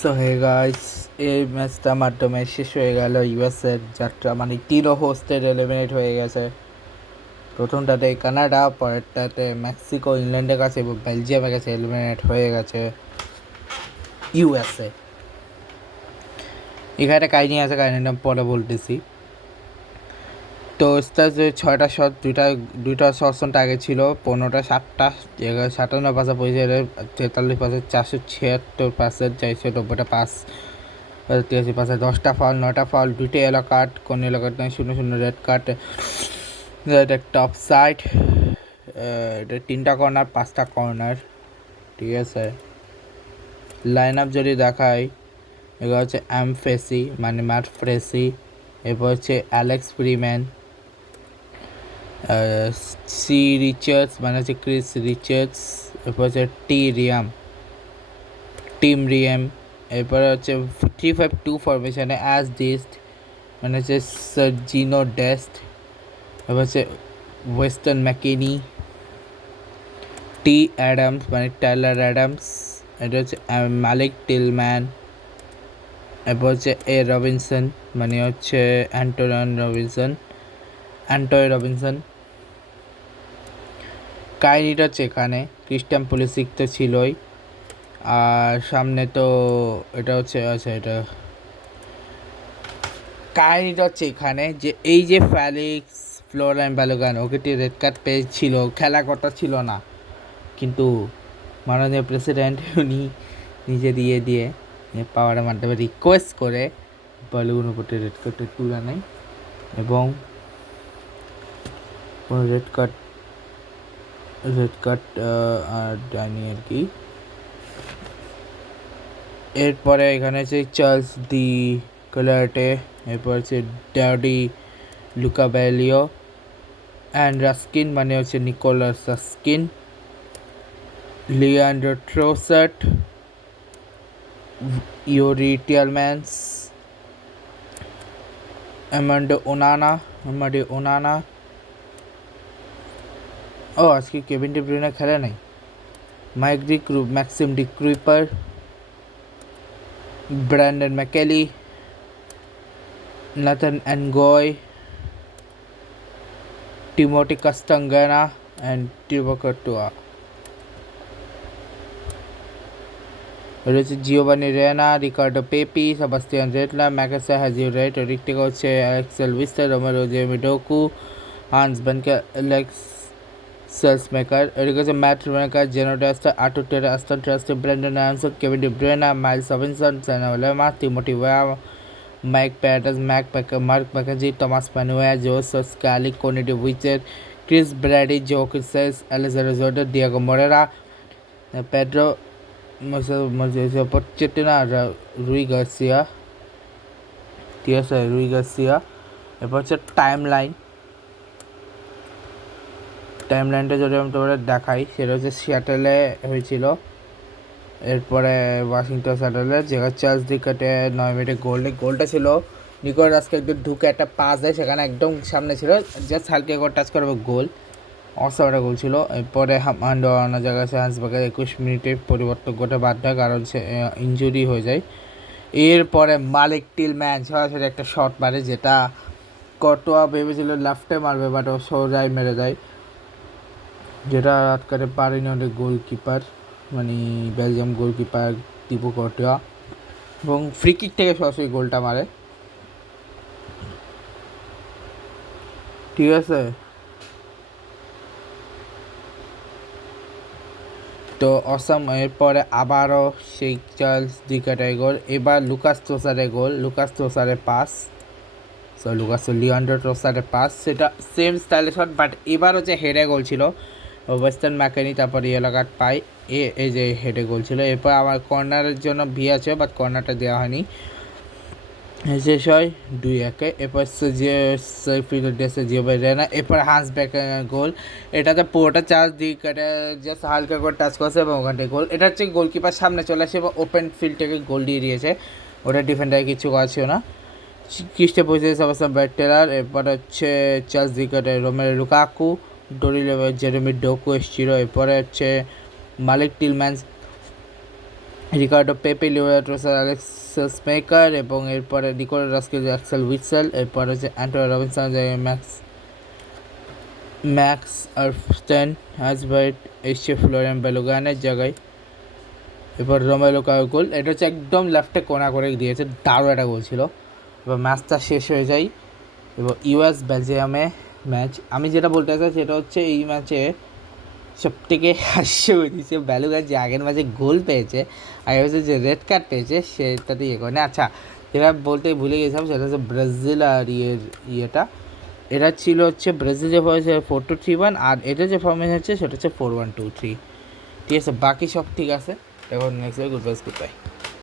So hey guys, এই ম্যাচটার মাধ্যমে শেষ হয়ে গেল ইউএসের যাত্রা। মানে তিনও হোস্টেড এলিমিনেট হয়ে গেছে। প্রথমটাতে কানাডা, পরেরটাতে মেক্সিকো ইংল্যান্ডের কাছে এবং বেলজিয়ামের কাছে এলিমিনেট হয়ে গেছে ইউএসএ। এখানে কাহিনি আছে, কাহিনিটা পরে বলতেছি। তো যে 6টা শট, দুইটা সেশনটা আগে ছিল 15টা 7টা 57 পাসে পৌঁছে 43 পাসে 476 পাসের 490টা পাস, 83 পাসে 10টা ফাউল, 9টা ফাউল, 2টা এলো কার্ড, কোন এলো কার্ড নেই, 0-0 রেড কার্ড, এটা টপ সাইড, এটা 3টা কর্নার 5টা কর্নার। ঠিক আছে, লাইন আপ যদি দেখাই, এগুলো হচ্ছে ফ্রেসি মানে ম্যাট ফ্রেসি, এরপর হচ্ছে অ্যালেক্স ফ্রিম্যান, সি রিচার্ডস মানে হচ্ছে ক্রিস রিচার্ডস, এরপর হচ্ছে টিম রিয়াম, এরপরে হচ্ছে 3-5-2 ফরমেশনে অ্যাজ ডিস্ট মানে হচ্ছে সার্জিনো ডেস্ট, এরপর হচ্ছে ওয়েস্টার্ন ম্যাকেনি, টি অ্যাডামস মানে টাইলার অ্যাডামস, এটা হচ্ছে মালিক টিলম্যান, এরপর হচ্ছে রবিনসন মানে হচ্ছে অ্যান্টয় রবিনসন। কাহিনিটা হচ্ছে এখানে ক্রিস্টিয়ান পুলিসিক তো ছিলই, আর সামনে তো এটা হচ্ছে আচ্ছা, এটা কাহিনিটা হচ্ছে এখানে যে এই যে ফেলিক্স ফ্লোরিয়ান ব্যালোগান, ওকে রেড কার্ড পেয়েছিল, খেলা কথা ছিল না, কিন্তু মাননীয় প্রেসিডেন্ট উনি নিজে দিয়ে পাওয়ারের মাধ্যমে রিকোয়েস্ট করে বলিউড উপর রেড কার্ডটা তুলে নেয় এবং কোনো রেড কার্ড আর দেয়নি আর কি। এরপরে এখানে হচ্ছে চার্লস দি কালার্টে, এরপর হচ্ছে ড্যাডি লুকাবেলিও অ্যান্ড রাস্কিন মানে হচ্ছে Nicolas Ruskin, Leander Trossard, Youri Tielemans, Amadou Onana. ও আজকে কেভিন ডি ব্রুইনে খেলে নাই। Maxime De Cuyper, Brandon Mechele, Nathan Ngoy, Timothy Castagne and Thibaut Courtois. রয়েছে Giovanni Reyna, Ricardo Pepi, Sebastian রেটলা, ম্যাকেসা Haji Wright, রিক্টিকা হচ্ছে অ্যালেক্সেল ভিস্টার, রোমেরো জেমি ডোকু, হান্স বেনকে, অ্যালেক্স সেলসমেকার, এদিকে হচ্ছে ম্যাট মেকার, জেনো ডাস্টার, আর্টুর টেরা, আস্টন ট্রাস্টে, ব্র্যান্ডন অ্যানসন, Kevin De Bruyne, Miles Robinson, সেনা ওলেমা, টিমোটি ওয়া, মাইক প্যাটার্স, মার্ক ম্যাকেজি, টমাস ম্যানুয়া, জোসেফ স্ক্যালি, কোনি ডি উইচের, ক্রিস ব্র্যাডি, জো ক্রিসেস, অ্যালেজারো জোর্ডার, Diego Moreira, Pedro Pochettino, Rui Garcia. ঠিক আছে, রুই গার্সিয়া। এরপর হচ্ছে টাইমলাইনটা যদি আমি তোমাদের দেখাই, সেটা হচ্ছে সিয়াটেলে হয়েছিল, এরপরে ওয়াশিংটন স্যাটেলে, যেখানে চার্লস ডিকাটে 9 মিনিটে গোলটা ছিল নিকোলাসকে একদম ঢুকে একটা পাস দেয়, সেখানে একদম সামনে ছিল, জাস্ট হালকা করে টাচ করবে গোল, অসম একটা গোল ছিল। এরপরে হামান্ডো অন্য জায়গায় হান্সবার্গের 21 মিনিটে পরিবর্তন করতে বাধ্য হয়, কারণ সে ইনজুরি হয়ে যায়। এরপরে মালিক টিলম্যান সরাসরি একটা শট মারে, যেটা কটোয়া ভেবেছিল লেফটে মারবে, বাট ও সোজাই মেরে দেয়, যেটা আটকাতে পারেনি ওদের গোলকিপার মানে বেলজিয়াম গোলকিপার টিপো কটোয়া, এবং ফ্রি কিক থেকে সরাসরি গোলটা মারে। ঠিক আছে, তো অসাম। এরপরে আবারও সেই চার্লস ডিকাটের গোল, এবার লুকাস ট্রোসারের পাস, লিয়ান্ডার ট্রোসারের পাস, সেটা সেম স্টাইলের শট, বাট এবার হচ্ছে হেডে গোল ছিল, ওয়েস্টার্ন ম্যাকেনি তারপর ইয়েলো কার্ড পাই, এই যে হেডে গোল ছিল। এরপর আমার কর্নারের জন্য ভি আছে, বাট কর্নারটা দেওয়া হয়নি, শেষ হয় 2-1। এরপর জিওভানি রেনা, এরপর হান্সবেকের গোল, এটাতে পুরোটা চার্জ দিয়ে কেটে জাস্ট হালকা করে টাচ করছে এবং ওখানটায় গোল। এটা হচ্ছে গোলকিপার সামনে চলে আসে এবং ওপেন ফিল্ড থেকে গোল দিয়ে দিয়েছে, ওটা ডিফেন্ডার কিছু করা ছিল না। খ্রিস্টে পৌঁছে সেবাস্টিয়ান ভেটেলার, এরপর হচ্ছে চার্লস ডিকাটে রোমেরো লুকাকু, জেরেমি ডোকু এসেছিল, এরপরে হচ্ছে মালিক টিলম্যান্স, রিকার্ডো পেপে, লিওনার্দো ট্রোসার, অ্যালেক্সিস মেকার এবং এরপরে নিকোলা রাস্কেল, অ্যাক্সেল উইটসেল, এরপর হচ্ছে অ্যান্টনি রবিনসন, ম্যাক্স আর্ফস্টেন, হ্যাজবার্ট এসছে ফ্লোরিয়ান ব্যালোগানের জায়গায়। এরপর রোমেলো কাউকুল, এটা হচ্ছে একদম লেফটে কোনা করে দিয়েছে, দারুণ একটা গোল ছিল। এবার ম্যাচটা শেষ হয়ে যায় এবং ইউএস বেলজিয়ামে ম্যাচ। আমি যেটা বলতে চাই সেটা হচ্ছে এই ম্যাচে সবথেকে হাস্য হয়েছে ব্যালুগান যে আগের ম্যাচে গোল পেয়েছে, আগের ম্যাচে যে রেড কার্ড পেয়েছে সেটাতে ইয়ে করে না। আচ্ছা, যেটা বলতে ভুলে গেছিলাম সেটা হচ্ছে ব্রাজিল আর ইয়েটা এটা ছিল হচ্ছে ব্রাজিল যে হয়েছে 4-2-3-1, আর এটা যে ফর্মেশন হচ্ছে সেটা হচ্ছে 4-1-2-3। ঠিক আছে, বাকি সব ঠিক আছে। এখন নেক্সট গুড বাই।